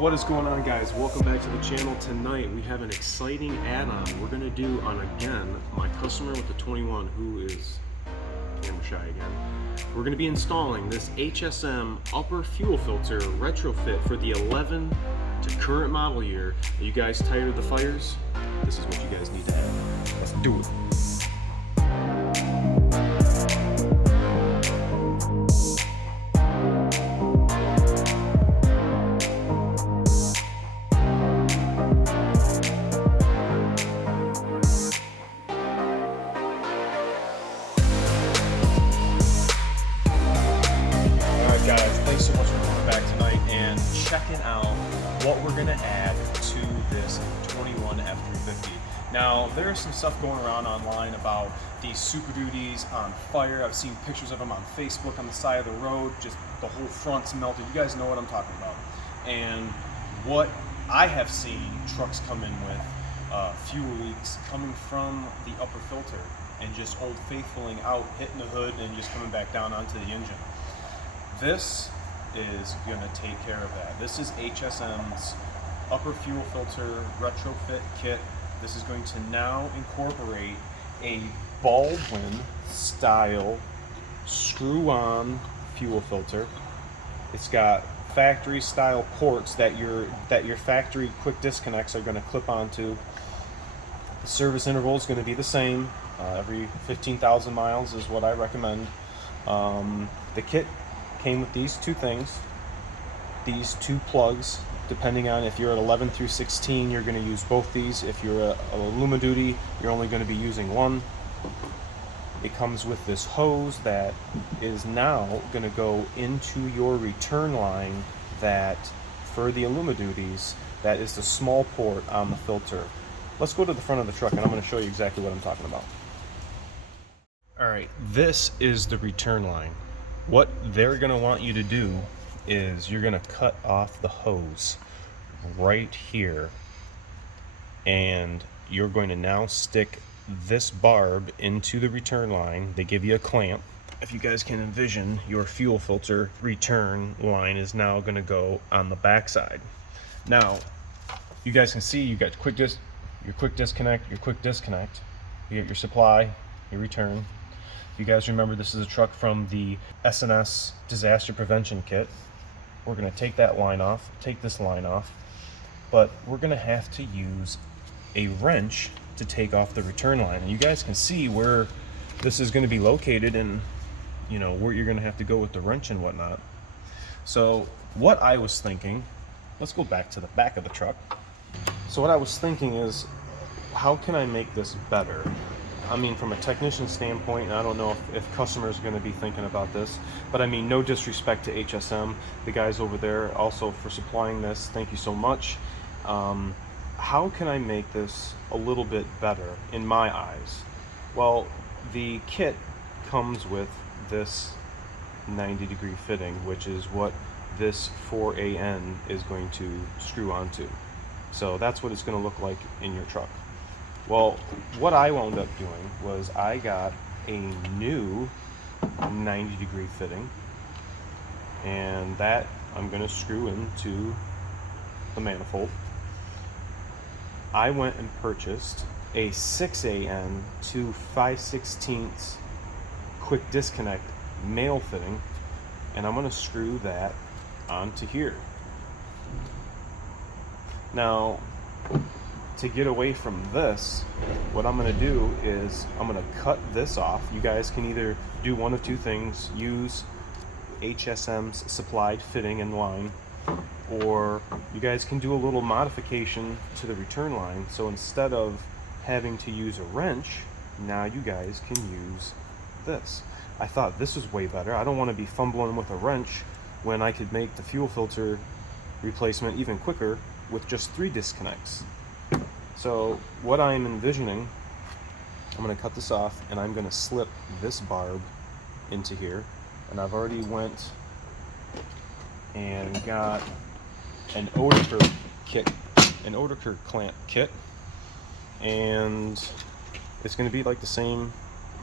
What is going on, guys? Welcome back to the channel. Tonight we have an exciting add-on we're going to do on, again, my customer with the 21 who is camera shy again. We're going to be installing this HSM Upper fuel filter retrofit for the 11 to current model year. Are you guys tired of the fires? This is what you guys need to have. Let's do it. Guys, thanks so much for coming back tonight and checking out what we're going to add to this 21 F350. Now, there's some stuff going around online about these Super Duties on fire. I've seen pictures of them on Facebook on the side of the road, just the whole front's melted. You guys know what I'm talking about. And what I have seen trucks come in with fuel leaks coming from the upper filter and just old faithfuling out, hitting the hood and just coming back down onto the engine. This is going to take care of that. This is HSM's upper fuel filter retrofit kit. This is going to now incorporate a Baldwin style screw-on fuel filter. It's got factory style ports that your factory quick disconnects are going to clip onto. The service interval is going to be the same. Every 15,000 miles is what I recommend. The kit came with these two things, these two plugs. Depending on if you're at 11 through 16, you're going to use both these. If you're a Luma Duty, you're only going to be using one. It comes with this hose that is now going to go into your return line that, for the Luma Duties, that is the small port on the filter. Let's go to the front of the truck and I'm going to show you exactly what I'm talking about. Alright, this is the return line. What they're going to want you to do is you're going to cut off the hose right here, and you're going to now stick this barb into the return line. They give you a clamp. If you guys can envision, your fuel filter return line is now going to go on the back side. Now you guys can see you got your quick disconnect, you get your supply, your return. You guys remember, this is a truck from the S&S disaster prevention kit. We're going to take that line off, take this line off, but we're going to have to use a wrench to take off the return line. And you guys can see where this is going to be located and, you know, where you're going to have to go with the wrench and whatnot. So what I was thinking, let's go back to the back of the truck. So what I was thinking is, how can I make this better? I mean, from a technician standpoint, and I don't know if customers are going to be thinking about this, but I mean, no disrespect to HSM, the guys over there also for supplying this, thank you so much. How can I make this a little bit better in my eyes? Well, the kit comes with this 90-degree fitting, which is what this 4AN is going to screw onto. So that's what it's going to look like in your truck. Well, what I wound up doing was I got a new 90-degree fitting, and that I'm going to screw into the manifold. I went and purchased a 6AN to 5/16 quick disconnect male fitting, and I'm going to screw that onto here. Now, to get away from this, what I'm going to do is I'm going to cut this off. You guys can either do one of two things: use HSM's supplied fitting and line, or you guys can do a little modification to the return line. So instead of having to use a wrench, now you guys can use this. I thought this was way better. I don't want to be fumbling with a wrench when I could make the fuel filter replacement even quicker with just 3 disconnects. So what I'm envisioning, I'm going to cut this off and I'm going to slip this barb into here. And I've already went and got an odor cure clamp kit, and it's going to be like the same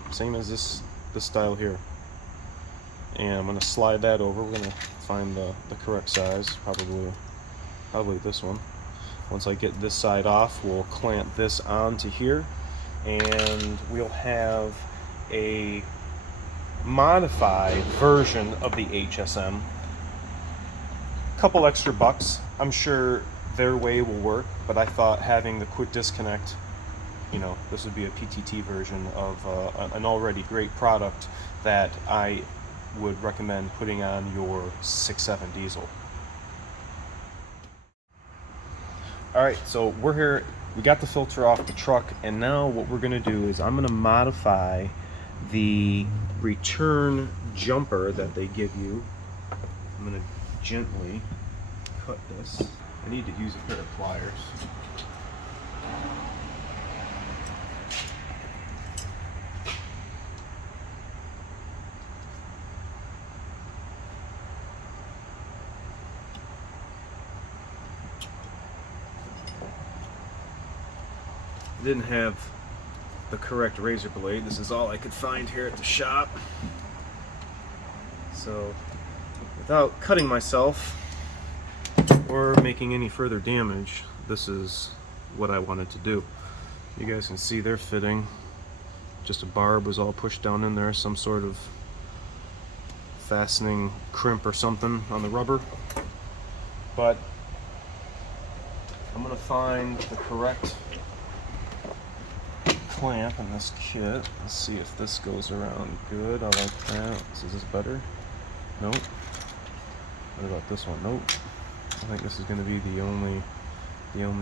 as this style here. And I'm going to slide that over. We're going to find the correct size, probably probably this one. Once I get this side off, we'll clamp this onto here, and we'll have a modified version of the HSM. Couple extra bucks. I'm sure their way will work, but I thought having the quick disconnect, you know, this would be a PTT version of an already great product that I would recommend putting on your 6.7 diesel. Alright, so we're here, we got the filter off the truck, and now what we're going to do is I'm going to modify the return jumper that they give you. I'm going to gently cut this. I need to use a pair of pliers. Didn't have the correct razor blade. This is all I could find here at the shop. So without cutting myself or making any further damage, this is what I wanted to do. You guys can see they're fitting. Just a barb was all pushed down in there, some sort of fastening crimp or something on the rubber. But I'm gonna find the correct clamp in this kit. Let's see if this goes around good. I like that. Is this better? Nope. What about this one? Nope. I think this is going to be the only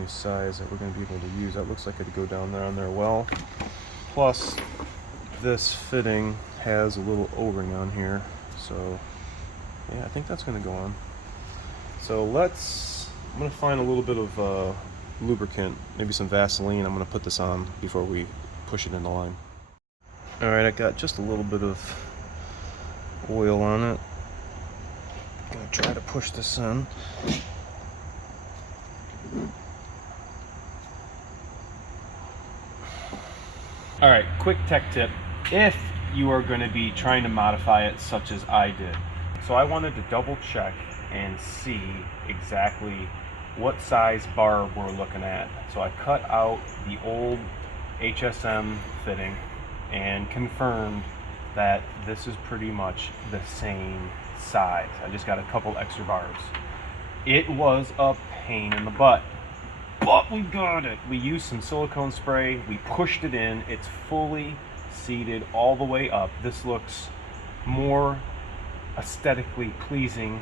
size that we're going to be able to use. That looks like it'd go down there on there well. Plus, this fitting has a little O-ring on here, so yeah, I think that's going to go on. So I'm going to find a little bit of lubricant, maybe some Vaseline. I'm going to put this on before we push it in the line. Alright, I got just a little bit of oil on it. I'm going to try to push this in. Alright, quick tech tip. If you are going to be trying to modify it such as I did. So I wanted to double check and see exactly what size barb we're looking at. So I cut out the old HSM fitting and confirmed that this is pretty much the same size. I just got a couple extra barbs. It was a pain in the butt, but we got it. We used some silicone spray, we pushed it in, it's fully seated all the way up. This looks more aesthetically pleasing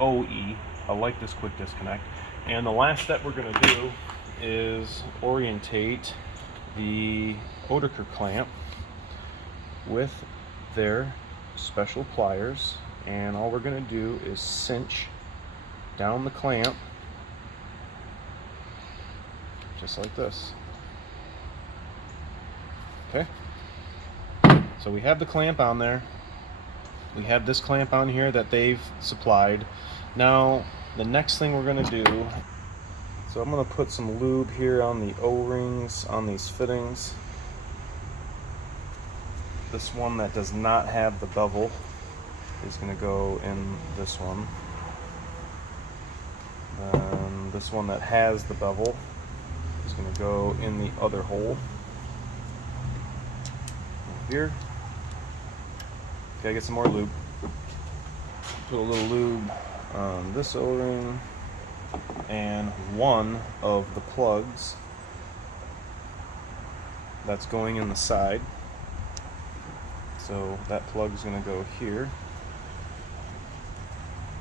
OE. I like this quick disconnect. And the last step we're going to do is orientate the Oetiker clamp with their special pliers, and all we're going to do is cinch down the clamp just like this. Okay, so we have the clamp on there. We have this clamp on here that they've supplied. Now the next thing we're going to do, so I'm going to put some lube here on the O-rings on these fittings. This one that does not have the bevel is going to go in this one. And this one that has the bevel is going to go in the other hole. Here. Gotta get some more lube. Put a little lube on this O-ring and one of the plugs that's going in the side. So that plug is going to go here,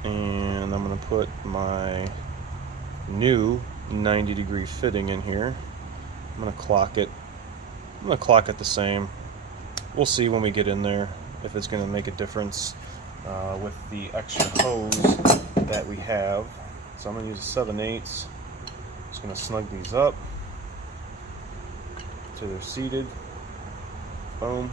and I'm going to put my new 90-degree fitting in here. I'm going to clock it. I'm going to clock it the same. We'll see when we get in there if it's going to make a difference with the extra hose that we have. So I'm going to use a 7/8. Just going to snug these up so they're seated. Boom.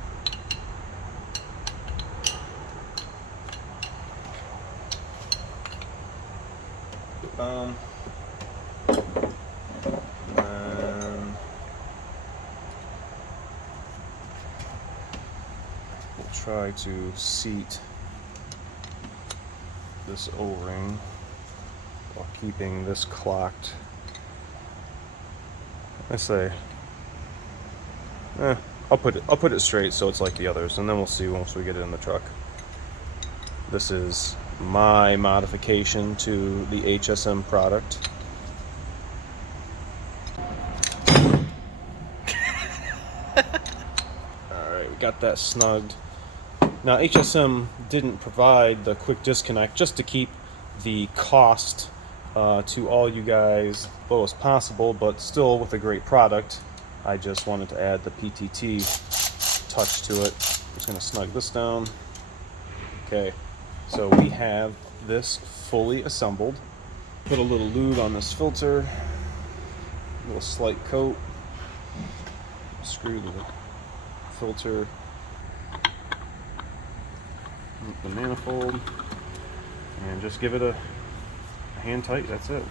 And we'll try to seat this O-ring while keeping this clocked. I say, I'll put it straight so it's like the others, and then we'll see once we get it in the truck. This is my modification to the HSM product. Alright, we got that snugged. Now HSM didn't provide the quick disconnect just to keep the cost to all you guys low as possible, but still with a great product. I just wanted to add the PTT touch to it. I'm just going to snug this down. Okay, so we have this fully assembled. Put a little lube on this filter, a little slight coat, screw the filter, the manifold, and just give it a hand tight. That's it.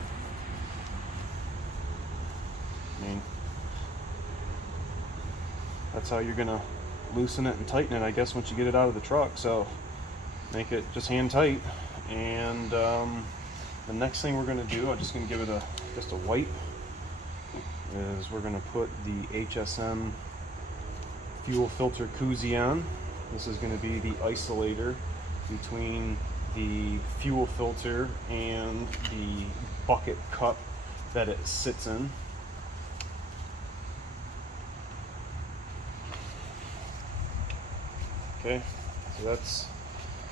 I mean, that's how you're gonna loosen it and tighten it, I guess, once you get it out of the truck. So make it just hand tight. And the next thing we're gonna do, I'm just gonna give it just a wipe, is we're gonna put the HSM fuel filter koozie on. This is gonna be the isolator between the fuel filter and the bucket cup that it sits in. Okay, so that's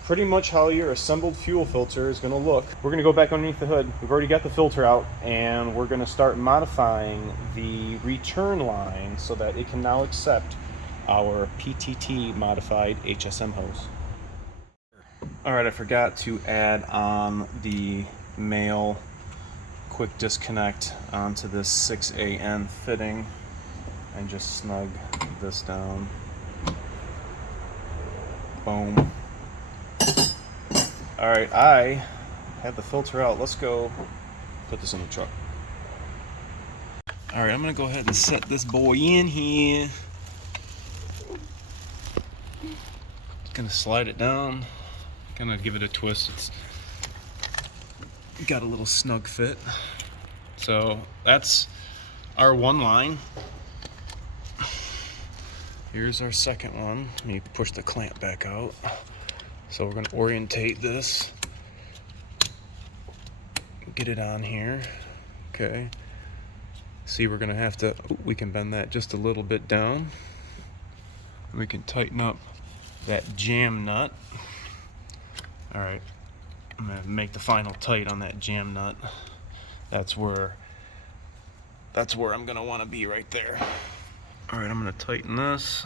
pretty much how your assembled fuel filter is going to look. We're going to go back underneath the hood. We've already got the filter out, and we're going to start modifying the return line so that it can now accept our PTT modified HSM hose. Alright, I forgot to add on the male quick disconnect onto this 6AN fitting and just snug this down. Boom. Alright, I have the filter out. Let's go put this in the truck. Alright, I'm going to go ahead and set this boy in here. Just going to slide it down. Kind of give it a twist. It's got a little snug fit. So that's our one line. Here's our second one. Let me push the clamp back out. So we're going to orientate this, get it on here. Okay. See, we're going to have to, we can bend that just a little bit down. We can tighten up that jam nut. All right, I'm going to make the final tight on that jam nut. That's where I'm going to want to be, right there. All right, I'm going to tighten this.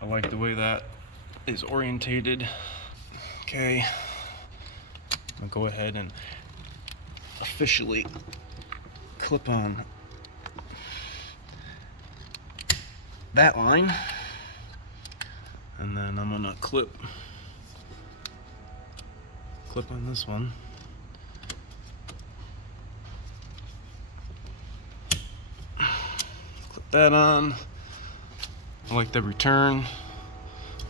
I like the way that is orientated. Okay, I'm going to go ahead and officially clip on that line. And then I'm gonna clip on this one. Clip that on. I like the return.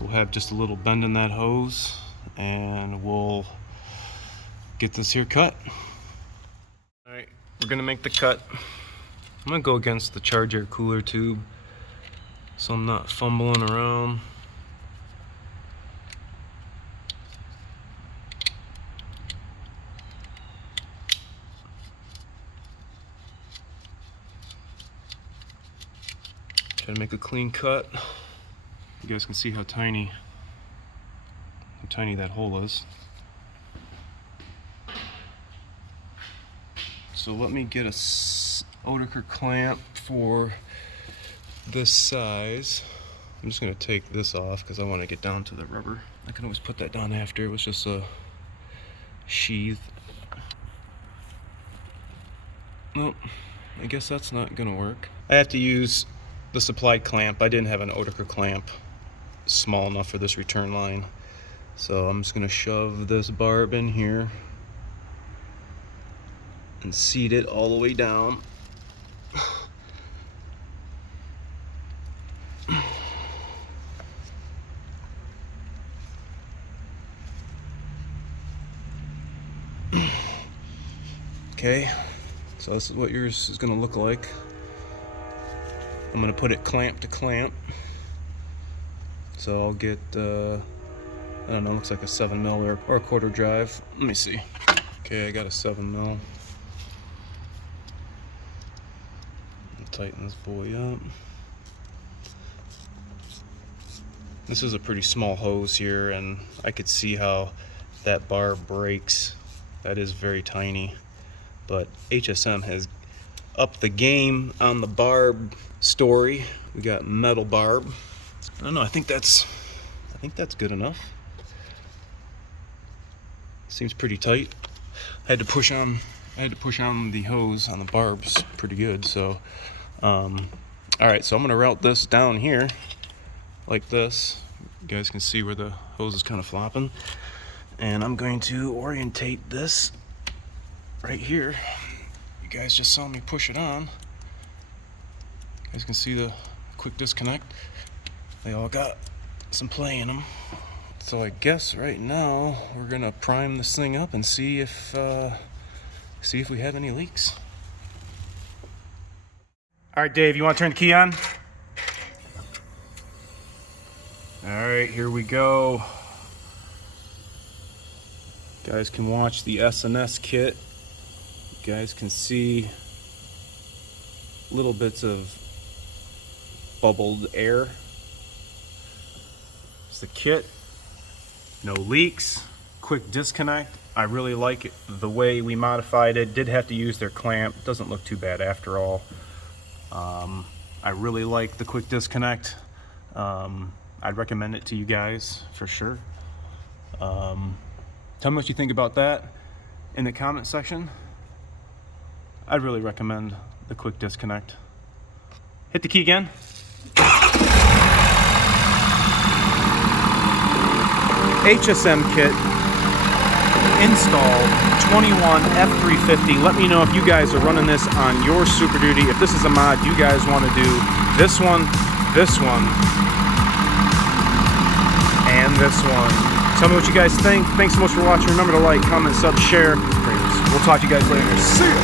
We'll have just a little bend in that hose, and we'll get this here cut. All right, we're gonna make the cut. I'm gonna go against the charge air cooler tube, so I'm not fumbling around. Try to make a clean cut. You guys can see how tiny that hole is. So let me get a Oetiker clamp for this size. I'm just going to take this off because I want to get down to the rubber. I can always put that down after. It was just a sheath. Nope, I guess that's not going to work. I have to use the supplied clamp. I didn't have an Oetiker clamp small enough for this return line. So I'm just going to shove this barb in here and seat it all the way down. Okay, so this is what yours is going to look like. I'm going to put it clamp to clamp. So I'll get, I don't know, looks like a 7mm or a quarter drive. Let me see. Okay, I got a 7mm. Tighten this boy up. This is a pretty small hose here, and I could see how that barb breaks. That is very tiny, but HSM has upped the game on the barb story. We got metal barb. I don't know, I think that's good enough. Seems pretty tight. I had to push on the hose on the barbs pretty good, so all right, so I'm gonna route this down here like this. You guys can see where the hose is kind of flopping, and I'm going to orientate this right here. You guys just saw me push it on. You guys can see the quick disconnect. They all got some play in them. So I guess right now we're gonna prime this thing up and see if we have any leaks. All right, Dave, you want to turn the key on? All right, here we go. You guys can watch the S&S kit. You guys can see little bits of bubbled air. It's the kit. No leaks. Quick disconnect. I really like it, the way we modified it. Did have to use their clamp. Doesn't look too bad after all. I really like the quick disconnect. I'd recommend it to you guys for sure. Tell me what you think about that in the comment section. I'd really recommend the quick disconnect. Hit the key again. HSM kit installed 21 F350. Let me know if you guys are running this on your Super Duty. If this is a mod you guys want to do, this one, and this one. Tell me what you guys think. Thanks so much for watching. Remember to like, comment, sub, share. We'll talk to you guys later. See ya!